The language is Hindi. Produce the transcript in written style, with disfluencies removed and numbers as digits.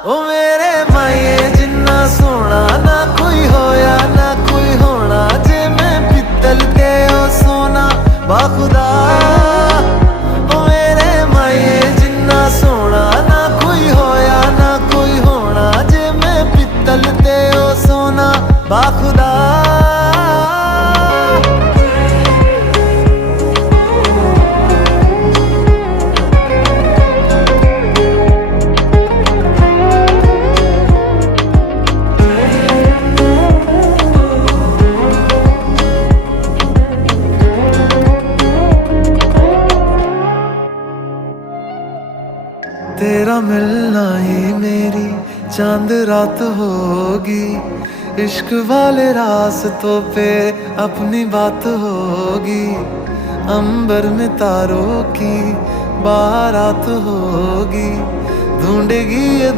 ओ मेरे माये जिन्ना सोना ना कोई होया ना कोई होना, जे मैं पित्तल ते ओ सोना बाखुदा। ओ मेरे माये जिन्ना सोना ना कोई होया ना कोई होना, जे मैं पित्तल ते ओ सोना बाखुदा। तेरा मिलना ही मेरी चांद रात होगी, इश्क वाले रास्तों पे अपनी बात होगी। अंबर में तारों की बारात होगी, ढूंढेगी ये